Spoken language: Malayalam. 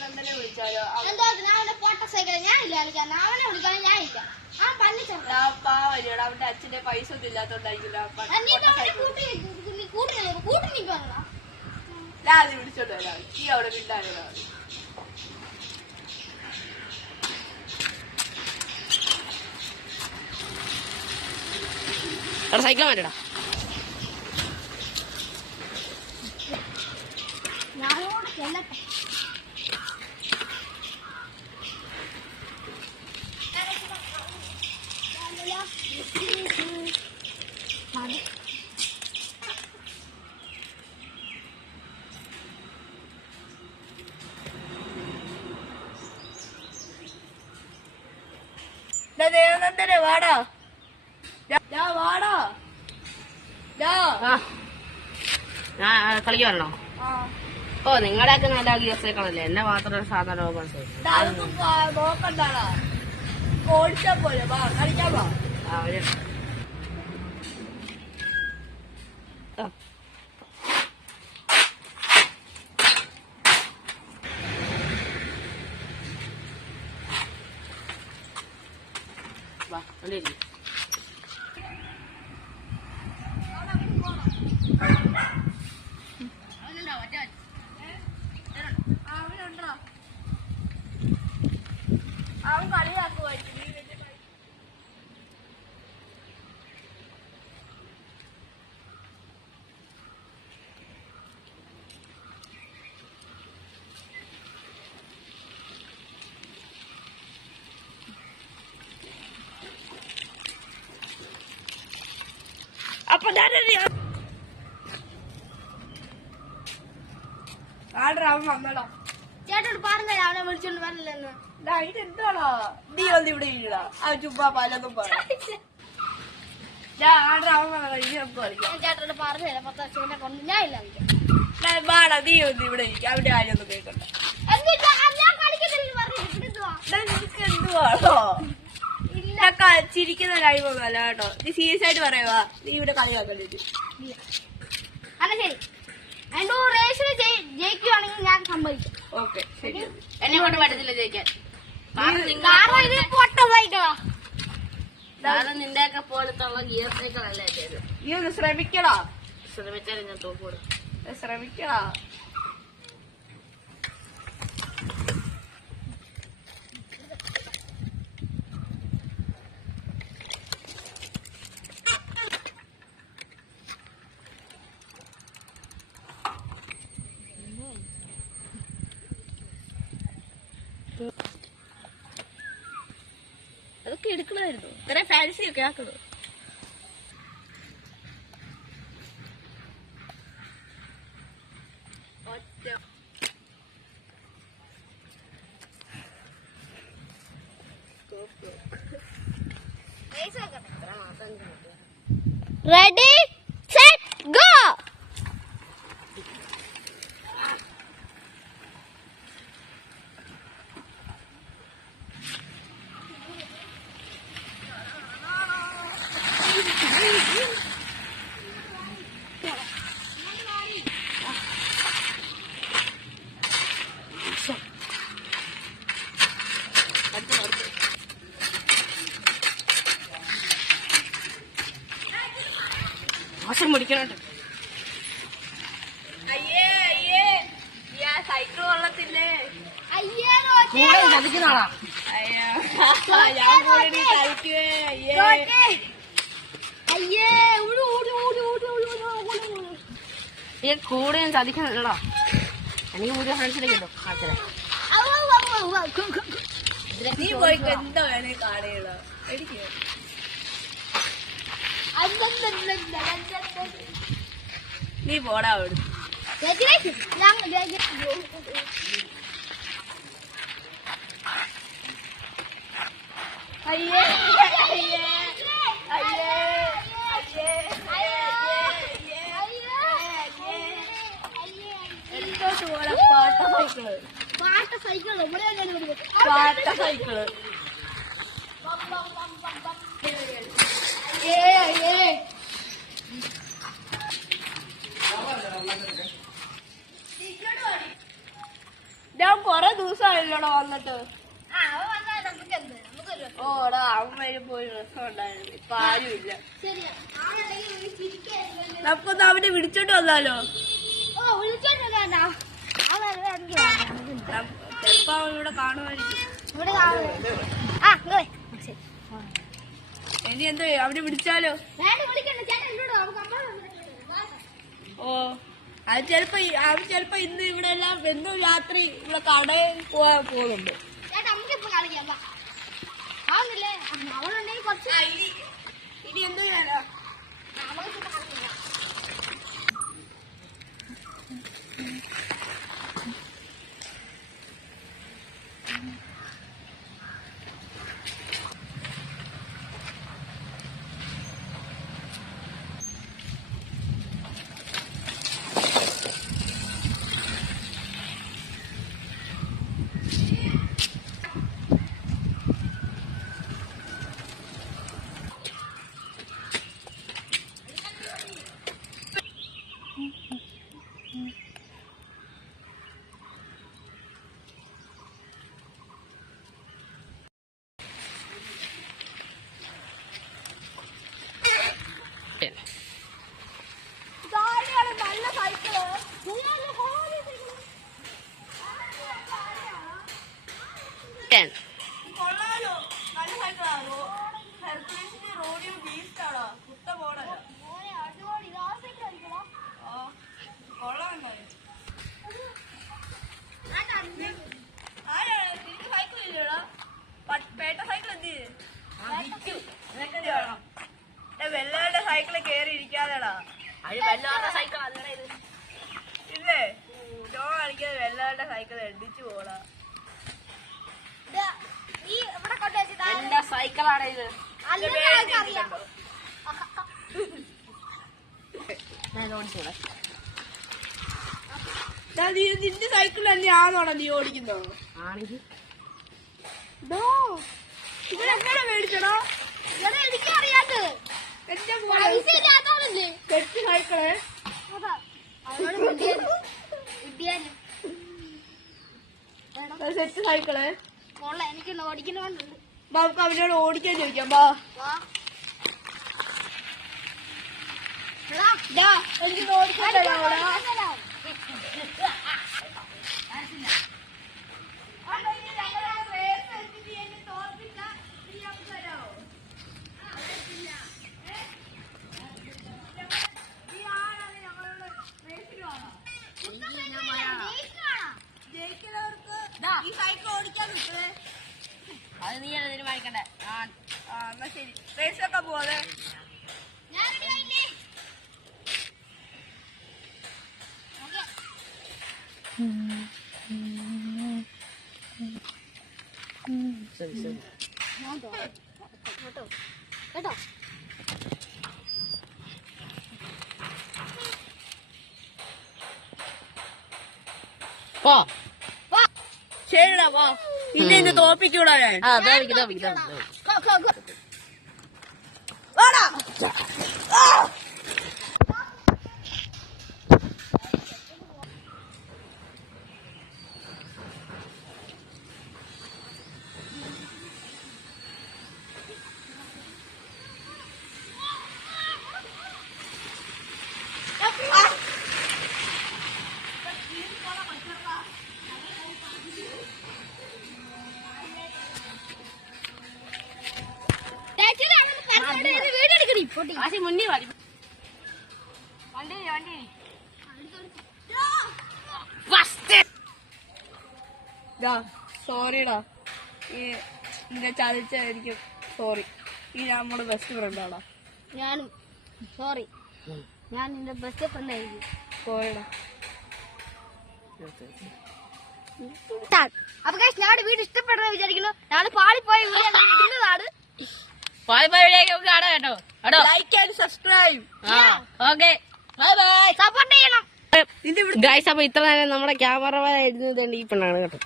വിളിച്ചാലോ? എന്തോ അവന്റെ ഫോട്ടോ സൈക്കിൾ ഞാൻ ഇല്ല കളിക്കാൻ, അവനെ വിളിക്കണം ഞാൻ ഇല്ല. ആ പന്നിച്ചോടാ പാവരിയോട് അവന്റെ അച്ഛന്റെ പൈസ ഒന്നും ഇല്ലാത്തോണ്ടായിരിക്കില്ല. ഞാൻ അത് വിളിച്ചോണ്ട് വരാം. ഈ അവിടെ മിണ്ടാനോ സൈക്കിൾ വേണ്ടടാ. ഞാനോട് ചെല്ലട്ടെ. ദേവനന്ദനെ വാടാ, വാടാ. കളിക്ക് വരണോ? ഓ നിങ്ങളുടെയൊക്കെ നല്ല ഗീർസേക്കണല്ലേ, എന്നെ മാത്രം സാധാരണ നോക്കണ്ടാടാ, ഓടിച്ചാ പോലെ വാ കളിക്കാൻ വാ. അവര് വാ അല്ലേ അവൻ കളിയാക്കുമായിരിക്കും. അപ്പൊ അവൻ വന്നടാ. ചേട്ടോട് പറഞ്ഞ അവനെ വിളിച്ചോണ്ട് വരില്ലെന്ന്. ഇതെന്താണോ നീ വന്ന് ഇവിടെ ഇടാ, അവൻ ചുമ്മാ പലതും പറയാം. അവൻ വന്ന ചേട്ടോട് പറഞ്ഞില്ല, 10 ലക്ഷം കൊണ്ട് ഞാൻ ഇല്ല വാടാ, നീ ഒന്ന് ഇവിടെ ഇരിക്കും, അവന്റെ കാര്യമൊന്നും കേൾക്കണ്ട. നിനക്ക് എന്തുവാണോ ചിരിക്കുന്ന കഴിവൊന്നും അല്ല കേട്ടോ, നീ സീരിയസ് ആയിട്ട് പറയുവാ, നീ ഇവിടെ കളിയാക്കണ്ടത്. അല്ല ശരി, റേസിന് ജയിക്കുവാണെങ്കിൽ ഞാൻ സമ്മതിക്കും. ഓക്കെ ശരി. എന്നെ കൊണ്ട് പറ്റത്തില്ല ജയിക്കാൻ. നിന്റെയൊക്കെ പോലത്തുള്ള ഗിയർ സൈക്കിൾ അല്ലേ എന്റെ. നീ ഒന്ന് ശ്രമിക്കടാ. ശ്രമിച്ചാലും ഞാൻ തോക്കൂടും. ശ്രമിക്കടാ. അതൊക്കെ എടുക്കണമായിരുന്നു, ഇത്ര ഫാൻസി ഒക്കെ ആക്കണോ? Ready set go. മോശം പിടിക്കണുണ്ട്. സൈക്കിൾ കൊള്ളത്തില്ലേ? കൂടെ ചതിക്കുന്നതാളാ. ഞാൻ കൂടി കളിക്കുവേ. ഈ കൂടെ ചതിക്കണല്ലോ. എനിക്ക് പുതിയ ഫ്രണ്ട്സിനെ കിട്ടും. നീ പോയി എന്താ വേണേ കാണുക എനിക്ക്. നീ പോടാ അവിടെ. അയ്യേ അയ്യേ അയ്യേ അയ്യേ എന്തോട്ട് പോലെ പാട്ട സൈക്കിള്. പാട്ട സൈക്കിള് പാട്ട സൈക്കിള്. ഞാൻ കൊറേ ദിവസമായില്ലോടാ വന്നിട്ട്. ആ അവൻ വന്നാൽ നമുക്ക് എന്ത് നമുക്കൊരു ഓടാ അവൻ വരുമ്പോ ഒരു രസം ഉണ്ടായിരുന്നു. ഇപ്പൊ ആരുമില്ല. ശരിയാ ആളുണ്ടെങ്കിൽ വിളിച്ചിരിക്കായിരുന്നു. നമുക്കൊന്ന് അവനെ വിളിച്ചോണ്ട് വന്നാലോ? ഓ വിളിച്ചോണ്ട് വരാനാ അവൻ ചിലപ്പോ അവൻ ഇവിടെ കാണുമായിരിക്കും. ഇവിടെ ആ ശരി ഇനി എന്തോ അവനെ വിളിച്ചാലോ? വേണ്ട വിളിക്കണ്ട ചേട്ടൻ എന്നോട് നമുക്ക് അമ്മ ഓ അത് ചിലപ്പോ ഇന്ന് ഇവിടെ എല്ലാം എന്തോ രാത്രി ഇവിടെ കടയിൽ പോകാൻ പോകുന്നുണ്ട്. ചേട്ടാ നമുക്കിപ്പോ കളിക്കാം വാ. ആവുന്നില്ലേ അവളുണ്ടെങ്കിൽ കുറച്ച് ഇനി എന്തോ ചെയ്യാനാ? നമുക്കിപ്പോ കളിക്കാം. നല്ല സൈക്കിള് കൊള്ളാലോ, നല്ല സൈക്കിളാണോ? ഹെർക്കുലീസിന്റെ റോഡിയോ ബീസ്റ്റാണോ? കുട്ട മോഡലാ. കൊള്ളാൻ സൈക്കിൾ ഇല്ലടാ. പേട്ട സൈക്കിൾ എന്ത് വെള്ളയുടെ സൈക്കിള് കേറി ഇരിക്കാതെടാ. ഇല്ലേ ഷോ കളിക്കാതെ വെള്ളയുടെ സൈക്കിൾ എഡിച്ചു പോടാ. ഈ ഇവിടെ കൊണ്ടുവച്ചിട്ട് എന്റെ സൈക്കിളാണ് ഇത്. അറിയാം നിന്റെ സൈക്കിൾ തന്നെയാണോടാ നീ ഓടിക്കുന്നോ? ആണെങ്കിൽ ഇതെങ്ങനെ മേടിച്ചടോ? ഇവിടെ എനിക്ക് അറിയാത്തത് എന്റെ പൈസ ഇല്ലാത്തവനല്ലേ തെറ്റ് സൈക്കിള്. അതാ അവനോട് വിദ്യാനും സെറ്റ് സൈക്കിള് മോളെ എനിക്ക് ഓടിക്കണോണ്ടുണ്ട്. നമുക്ക് അവനോട് ഓടിക്കാൻ ചോദിക്കാം. ബാ വാ എനിക്ക് ഓടിക്കണ്ടോ? ഈ സൈക്കിൾ ഓടിക്കാൻ നിൽക്കണേ. അത് നീയാണ് തീരുമാനിക്കണ്ടേ. എന്നാ ശരി, റേസിലൊക്കെ പോവാതെ. ഞാൻ റെഡി ആയില്ലേ? ശരി ശരി. കേട്ടോ കേട്ടോ പോ. ശരിടാ വാ. ഇന്നെ തോപ്പിക്കൂടാ ഞാൻ. വാടാ. ആശി മുന്നിൽ വണ്ടി വണ്ടി സോറിടാ, ഈ നിന്നെ ചതിച്ചായിരിക്കും. സോറി. ഈ നമ്മുടെ ബെസ്റ്റ് ഫ്രണ്ടാടാ. ഞാനും സോറി. ഞാൻ നിന്റെ ബെസ്റ്റ് ഫ്രണ്ട് ആയിരിക്കും. സോറിടാ. അപ്പൊ ഞങ്ങളുടെ വീട് ഇഷ്ടപ്പെടുന്ന വിചാരിക്കുന്നു. ഞങ്ങള് പാളിപ്പോയ വീടാണ്. കാണാം കേട്ടോ. Like and subscribe. Okay bye bye. Support ചെയ്യണം. ഗൈസ്, അപ്പൊ ഇത്ര നേരം നമ്മുടെ ക്യാമറ ഇരുന്നത് ഈ പെണ്ണാണ് കേട്ടോ.